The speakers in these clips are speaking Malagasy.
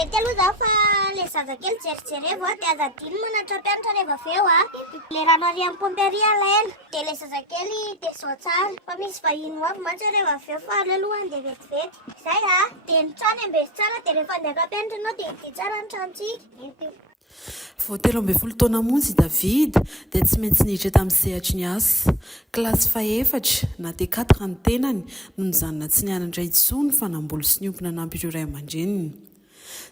fety aloha zaho fa le zazakely jerijerevo a dia azadiny manatra mpianatra rehefa aveo a le rano ary amin'ny pompy ary alaina dia le zazakely dia zao tsara fa misy vahiny ho avy mantsy rehefa aveo fa alelohany dia vetivety izay a dia ny trano ambesy tsara dia rehefa andeaka mpianatra ianao dia hidy tsara ny tranontsika. Vao 13 taona monja i David dia tsy maintsy niditra tamin'ny sehatry ny asa. Kilasy faha-efatra na dia 4 ny tenany no nijanona tsy nianatra intsony fa namboly sy niompina nampy ireo ray aman-dreniny.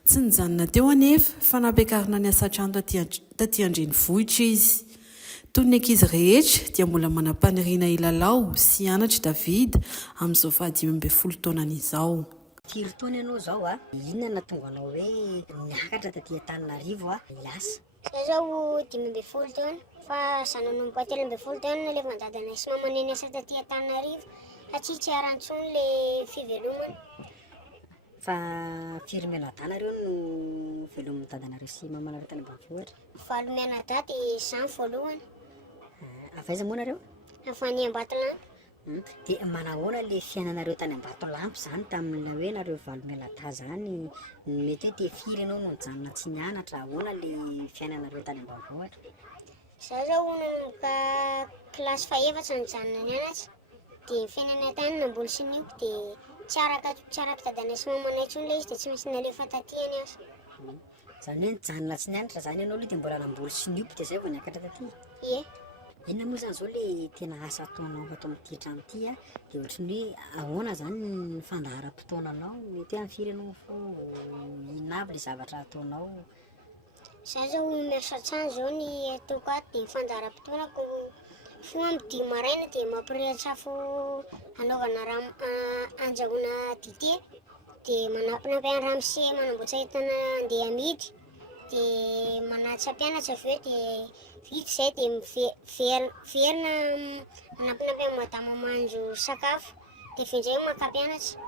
Tsy nijanona teo anefa fa nampiakarina ny asa trano taty Andrenivohitra izy. Toy ny ankizy rehetra dia mbola manam-paniriana ilalao sy hianatra David amin'izao 15 taonany izao. Firy taona ianao zao a? Inona nahatonga anao hoe niakatra taty Antananarivo a hiasa? Zaho 15 taona fa zananomboka 13 taona le mandadana sy mamana niasa taty Antananarivo satria tsy arantsony le fivelomana. Fa firy mianadahy nareo no velomin'ny dadanareo sy mamanareo tany ambanivohitra? 7 mianadahy dia 100 voalohany. Avaiza moa nareo? Avany Ambatolampy. Dia manahoana le fiainanareo tany Ambatolampy zany tamin'ilay hoe nareo 7 mianadahy zany, mety hoe dia firy ianao no nijanona tsy nianatra, ahoana le fiainanareo tany ambanivohitra? Zaho zao nanomboka kilasy faha-efatra nijanona nianatra dia ny fiainana tany namboly sy niompy dia tsy araka dadana sy mamana intsony le izy dia tsy maintsy nalefa taty any asa. Zany hoe nijanona tsy nianatra zany ianao aloha dia mbola namboly sy niompy dia zay vao niakatra taty? Ie. Inona moa zany zao le tena asa ataonao ato amin'ity trano ity a, dia ohatran'ny hoe ahoana zany ny fandaharam-potoananao, mety hoe firy ianao fo inona avy le zavatra ataonao? Zaho zao miasa trano zao ny ataoko ato dia fandaharam-potoanako foa amin'ny 10 maraina dia mampirehitra-tsafo anaovana andrahoana dite dia manampinampy an-ramose manamboatra entana andeha amidy dia manatitra mpianatra avy eo dia vita izay dia verina manampinampy amin'ny madama mandro sakafo dia avy indray maka mpianatra.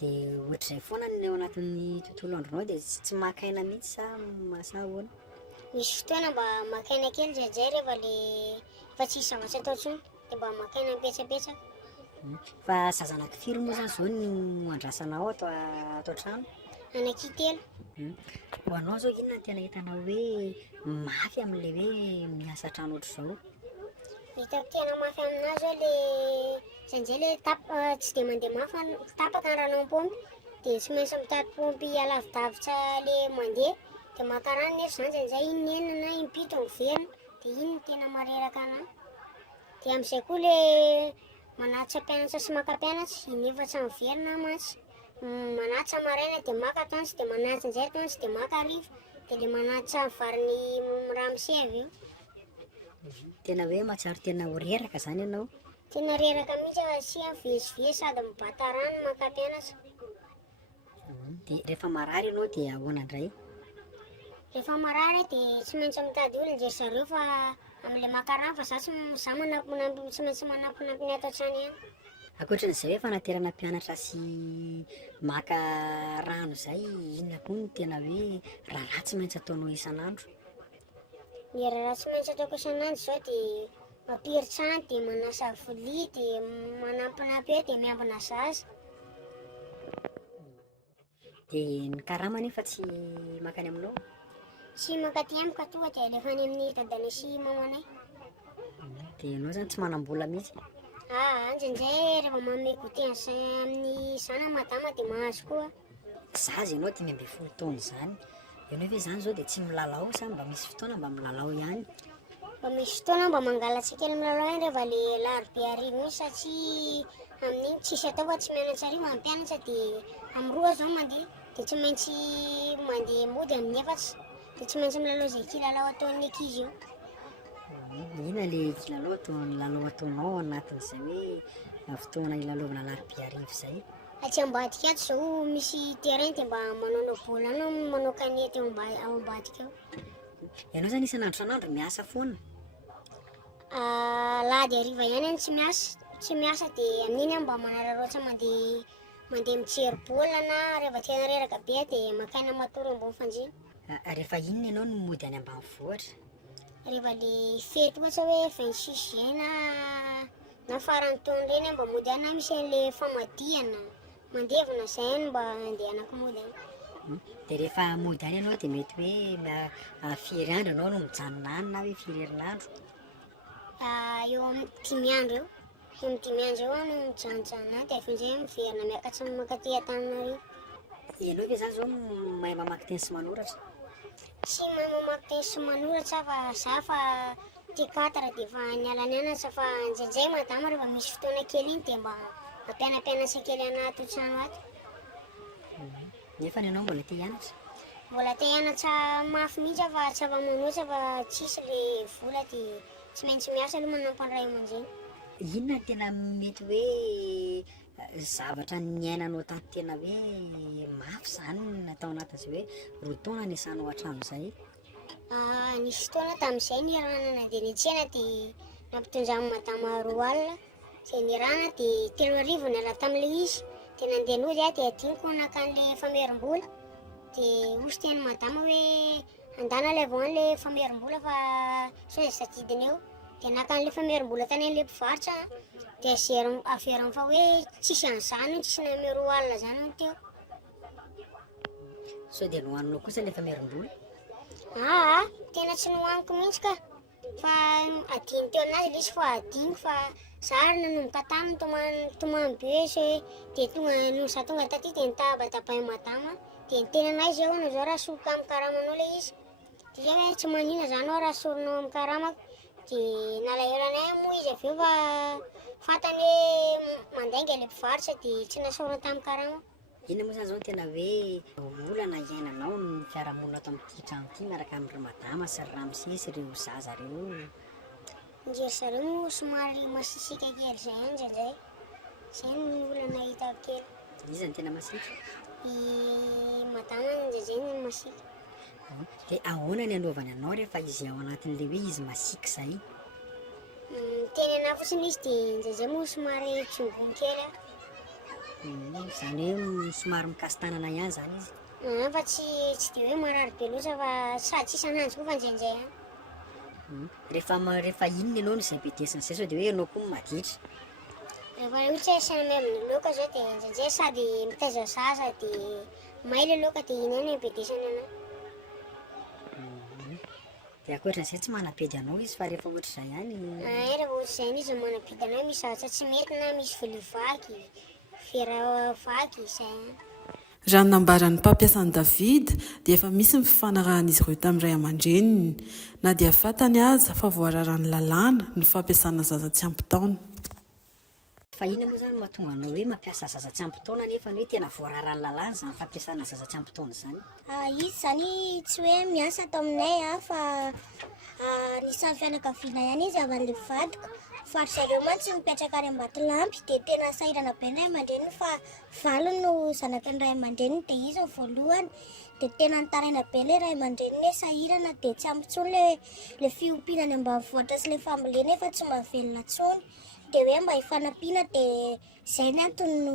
Dia ohatr'izay foana ny ao anatin'ny tontolo andronao dia tsy makaina mihitsy sa ahoana? Misy fotoana mba makaina kely zay rehefa tsisy zavatra atao intsony dia mba makaina mipetsapetsaka. Fa zaza anankifiry moa zany zao no andrasanao atao trano? Anaky 3. Ho anao zao inona tena hitanao hoe mafy amin'le hoe miasa trano ohatr'izao? Hitako tena mafy aminazy zao le zanjay le tsy dia mandeha mafy tapaka ny rano amin'ny pompy dia tsy maintsy mitady pompy alavi-davitra le mandeha dia maka rano nefa zany zanjay inenina na impito miverina dia iny no tena mareraka anahy. Dia amin'izay koa le manatitra mpianatra sy maka mpianatra inefatra miverina mantsy. Manatitra maraina dia maka atoandro dia manatitra injay atoandro dia maka hariva dia le manatitra variny ramose avy eo. Tena hoe mahatsiaro tena ho reraka zany ianao? Tena reraka mihitsy satria mivezivezy sady mibata rano maka mpianatra. Dia rehefa marary ianao dia ahoana indray? Rehefa marary dia tsy maintsy mitady olona indray zareo fa amin'ilay maka rano fa zaho tsy maintsy manampinampy ny ato an-trano ihany. Ankoatran'izay hoe fanaterana mpianatra sy maka rano zay, inona koa no tena hoe raharaha tsy maintsy ataonao isan'andro? Ny raharaha tsy maintsy ataoko isan'andro zao dia mampiry trano dia manasa vilia dia manampinampy eo dia miambina zaza. Dia ny karama nefa tsy makany aminao? Tsy makaty amiko tonga dia alefany amin'ny dadana sy mamanay. Dia ianao zany tsy manam-bola mihitsy? Andraindray rehefa manome goûté amin'ny zana madama dia mahazo koa. Zaza ianao 15 taona zany, ianao ve zany zao dia tsy milalao sa mba misy fotoana mba milalao ihany? Mba misy fotoana mba mangalatsy kely milalao ihany rehefa le alarobia hariva iny satria amin'iny tsisy atao fa tsy mianatra hariva amin'ny mpianatra dia amin'ny 2 zao mandeha dia tsy maintsy mandeha mody amin'ny 4 dia tsy maintsy milalao izay kilalao ataon'ny ankizy io. Inona le kilalao ataonao anatin'izay hoe fotoana ilalaovana alarobia hariva izay? Aty ambadika ato zao misy terrain dia mba manao baolina no manao kanety ao ambadika ao. Ianao zany isan'andro isan'andro miasa foana? Lahady hariva ihany any tsy miasa dia amin'iny aho mba manararoatra mandeha mijery baolina na rehefa tena reraka be dia makaina matory ambony fandriana. Rehefa inona ianao no mody any ambanivohitra? Rehefa le fety ohatra hoe 26 juin na farany taona ireny mba mody any misy an'le famadihana mandevina zay no mba andehanako mody any. Dia rehefa mody any ianao dia mety hoe firy andro ianao no mijanona any na hoe firy herinandro? Eo amin'ny 5 andro eo. Eo amin'ny 5 andro eo no mijanojano any dia avy eo amin'izay miverina miakatra mankaty Antananarivo. Ianao ve zany zao mahay mamaky teny sy manoratra? Tsy mahay mamaky teny sy manoratra fa za fa T4 dia efa niala nianatra fa ndraindray madama rehefa misy fotoana kely iny dia mba mampianampianatra kely anaty trano ato. Nefa ianao mbola te hianatra? Mbola te hianatra mafy mihitsy fa tsy afa-manoatra fa tsisy le vola dia tsy maintsy miasa aloha manampy ray aman-dreny. Inona no tena mety hoe zavatra niainanao tato tena hoe mafy zany natao anatin'izay hoe roa taona niasanao hatramin'izay? Nisy fotoana tamin'izay niarahana dia niantsena dia nampitondra amin'ny madama 2 alina. Izay niarahana dia 3 arivo niala tamin'ilay izy dia nandeha nody aho dia adiniko nakan'ilay famerim-bola. Dia osy teny madama hoe andana ilay avao an'ilay famerim-bola fa sao dia safidiny eo. Dia nakan'ilay famerim-bola tany an'ilay mpivarotra dia averiny fa hoe tsisy an'izany tsisy name 2 alina zany no teo. Sao dia nohaninao kosa ilay famerim-bola? Tena tsy nohaniko mihitsy ka. Fa adiny teo anazy ilay izy fa adiny fa zary nanomboka tany tomany be izy hoe dia tonga noho za tonga taty dia nitabatapay madama dia niteny anazy eo na zao raha soroka amin'ny karamanao ilay izy. Dia hoe tsy manina zany aho raha soronao amin'ny karamako. Dia nalahelanay moa izy avy eo fa fantany hoe mandainga ilay mpivarotra dia tsy nasorona tamin'ny karamako. Inona moa zany zao tena hoe olana iainanao ny fiarahamonina ato amin'ity trano ity miaraka amin'ireo madama sy ry ramose sy ireo zaza ireo? Njery zareo moa somary masisika kely izay ihany indraindray. Izay no olana hitako kely. Iza no tena masika? I madama indraindray no masika. Dia ahoana ny anaovany anao rehefa izy ao anatin'ilay hoe izy masika izay? Teny anahy fotsiny izy dia indraindray moa somary tsombony kely aho. Izany hoe somary mikasitanana ihany zany izy? Fa tsy dia hoe marary be loatra fa sady tsisy ananjy koa fa indraindray ihany. Rehefa inona ianao no izay betesiny izay sao dia hoe ianao koa no maditra? Rehefa ohatra hoe saina amin'ny laoka zao dia indraindray sady mitaiza zaza dia may ilay laoka dia iny ihany no betesany anahy. Dia ankoatran'izay tsy manapedy anao izy fa rehefa ohatr'izay ihany? Rehefa ohatr'izay izy no manapedy anahy misy zavatra tsy mety na misy vilia vaky, vera vaky izay ihany. Raha ny nambaran'ny mpampiasan'i David dia efa misy ny fifanarahan'izy ireo tamin'ny ray aman-dreniny, na dia fantany aza fa voararan'ny lalàna ny fampiasana zaza tsy ampy taona. Fa inona moa zany mahatonga anao hoe mampiasa zaza tsy ampy taona nefa hoe tena voararan'ny lalàna zany fampiasana zaza tsy ampy taona izany? Izy zany tsy hoe miasa atao aminay fa nisan'ny fianakaviana ihany izy avy an'ilay vadiko. Fa zareo mantsy mipetraka any Ambatolampy dia tena sahirana be ny ray aman-dreniny fa valo no zanaky ny ray aman-dreniny dia izy ny voalohany. Dia tena nitaraina be ilay ray aman-dreniny hoe sahirana dia tsy ampy intsony ilay fiompiana any ambanivohitra sy ilay fambolena efa tsy mahavelona intsony. Dia hoe mba hifanampiana dia izay ny antony no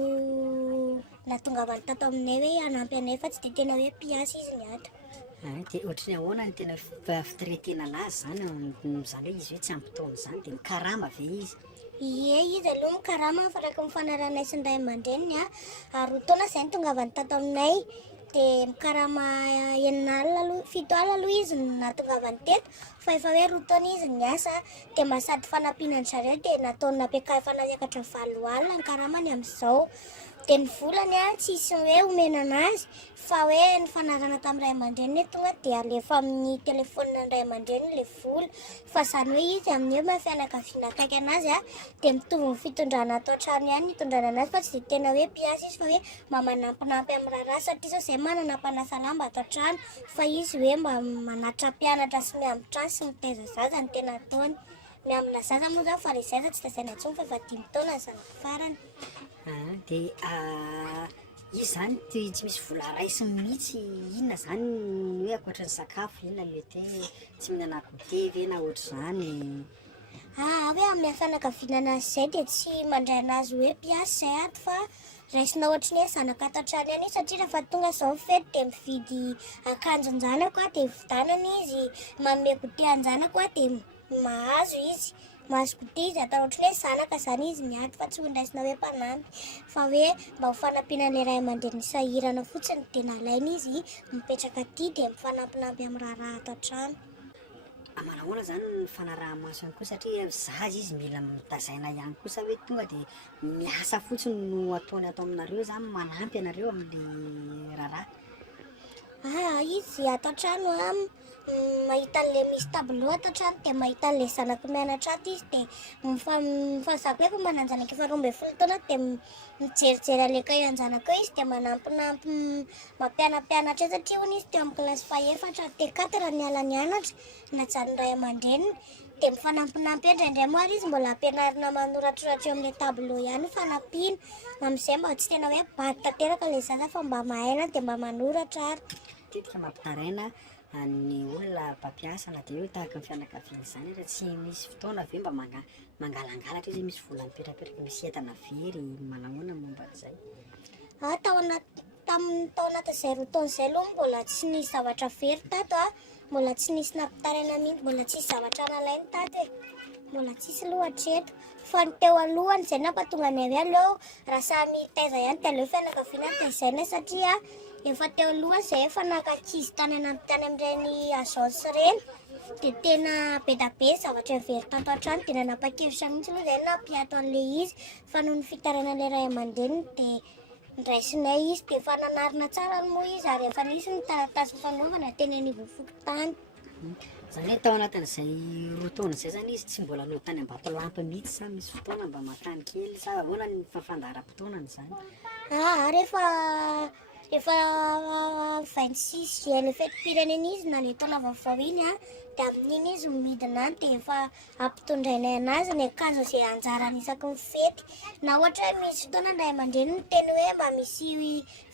nahatongavany tato aminay hoe hanampy anay fa tsy dia tena hoe mpiasa izy ny ato. Dia ohatrany ahoana ny tena fitiretena anazy zany izany hoe izy hoe tsy ampy taona izany dia mikarama ve izy? Ie, izy aloha mikarama fa raha mifanarahanay sy ny ray aman-dreniny 2 taona izay ny tongavany tato aminay. Dia mikarama 7 alina aloha izy no nahatongavany teto fa efa hoe 2 taona izy niasa dia mahasady fanampianany zareo dia nataony nampiakafana hiakatra 7 alina ny karamany amin'izao. Dia ny volany tsisy hoe omena anazy fa hoe ny fanarana tamin'ny ray aman-dreniny tonga dia alefa amin'ny telefonina ny ray aman-dreniny ilay vola. Fa izany hoe izy amin'ny hoe fianakaviana akaiky anazy dia mitovy ny fitondrana atao trano ihany nitondrana anazy fa tsy dia tena hoe mpiasa izy fa hoe mba manapinampy amin'ny raharaha satria izao izay manana mpanasa lamba atao trano fa izy hoe mba manatra mpianatra sy miamby trano sy mitaiza zaza ny tena ataony. Miambina zaza moa zao fa ilay zaza tsy tazaina intsony fa efa 5 taona zany farany. Dia izy zany tsy misy vola raisiny mihitsy inona zany hoe ankoatran'ny sakafo inona mety hoe tsy mihinana goûté ve na ohatr'izany? Hoe amin'ny fianakaviana anazy izay dia tsy mandray anazy hoe mpiasa izay ato fa raisina ohatry ny hoe zanaka atao trano ihany izy satria rehefa tonga izao fety dia mividy akanjon-janako dia vidanana izy, manome goûté an-janako dia mahazo izy. mahazo goûter izy atao ohatra hoe zanaka zany izy miady fa tsy ho indraisina hoe mpanampy fa hoe mba ho fanampiana ilay ray aman-dreny sahirana fotsiny dia nalaina izy mipetraka aty dia mifanampinampy amin'ny raharaha ato an-trano. Amanahoana zany ny fanaraha-masony koa satria zaza izy mila mitazaina ihany kosa hoe tonga dia miasa fotsiny no ataony ato aminareo zany manampy anareo amin'ny raharaha. Izy ato an-trano mahita an'ilay misy tableau ato an-trano dia mahita an'ilay zanako mianatra ato izy dia mifazako hoe efa mananjanaka efa 12 taona dia mijerijery aleka ianjanako eo izy dia manampinampy mampianampianatra satria hono izy teo amin'ny kilasy faefatra dia 4 ny ala nianatra najanony ray aman-dreniny dia mifanampinampy indraindray moa ary izy mbola ampianarina manoratoratra eo amin'ilay tableau ihany fanampiana amin'izay mba tsy tena hoe bady tanteraka ilay zaza fa mba mahaina dia mba manoratra ary. Matetika mampitaraina ny olona mpampiasa na dia hoe tahaka ny fianakaviana izany raha tsy misy fotoana ve mba mangalangalatra izy misy vola mipetrapetraka misy entana very manahoana momba izay. Tamin'ny tao anatin'izay 2 taona izay aloha mbola tsy nisy zavatra very tato mbola tsy nisy nampitaraina mihitsy mbola tsy nisy zavatra nalainy tato mbola tsisy lohatreto fa ny teo alohany izay nampatonga ny avy aleo raha samy taiza ihany dia aleo fianakaviana taizaina satria efa teo alohany izay efa nakakizy tany amin'ireny agence ireny dia tena be da be zavatra very tato an-trano dia nanapa-kevitra mihitsy aloha izay nampiato an'ilay izy fa noho ny fitaraina ilay ray aman-dreniny dia ndraisinay izy dia efa nanarina tsara moa izy ary efa nisy ny taratasy fanaovana teny anivofoko tany. Zany hoe tao anatin'izay 2 taona izay zany izy tsy mbola nao tany Ambatolampy mihitsy sa misy fotoana mba makany kely sa ahoana ny fafandaharam-potoanany izany? Rehefa 26 juin ilay fetim-pirenena izy na ilay taona vaovao iny dia amin'iny izy midina any dia efa ampitondrainay anazy ny akanjo izay anjarany isaky ny fety na ohatra hoe misy fotoana ny ray aman-dreny ny teny hoe mba misy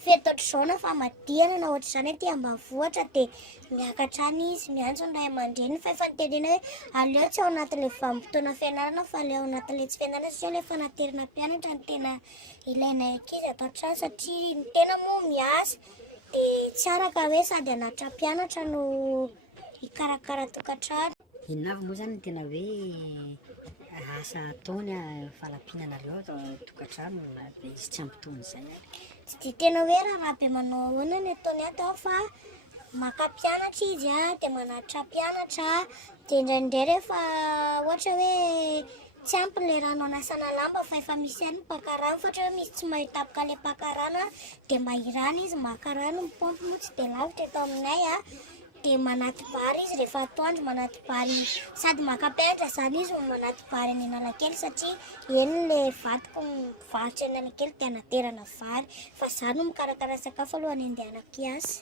fety ohatr'izao fa madihana na ohatra izany aty ambanivohitra dia miakatra any izy miantso ny ray aman-dreny fa efa nitendrena hoe aleo tsy ao anatin'ilay vanim-potoana fianarana fa aleo ao anatin'ilay tsy fianarana satria ilay fanaterana mpianatra ny tena ilainay ankizy ato an-trano satria ny tena moa miasa dia tsy araka hoe sady hanatra mpianatra no hikarakara tokantrano. Inona avy moa zany ny tena hoe asa ataony falampinanareo tokantrano dia izy tsy ampitony izay ary? Tsy dia tena hoe raha be manao ahoana ny ataony ato fa maka mpianatra izy dia manatra mpianatra dia indraindray rehefa ohatra hoe tsy ampy ilay rano anasana lamba fa efa misy ihany mpakarano fa ohatra hoe misy tsy mahitapika ilay mpakarano dia mahirana izy maka rano mipaompy moa tsy dia lavitra eto aminay dia manaty bary izy rehefa atoandro manaty bary sady maka mpianatra zany izy manaty bary any Analakely satria eny ilay vadiko mivarotra any Analakely dia anaterana vary fa izaho no mikarakara sakafo alohan'ny andehanako kiasy.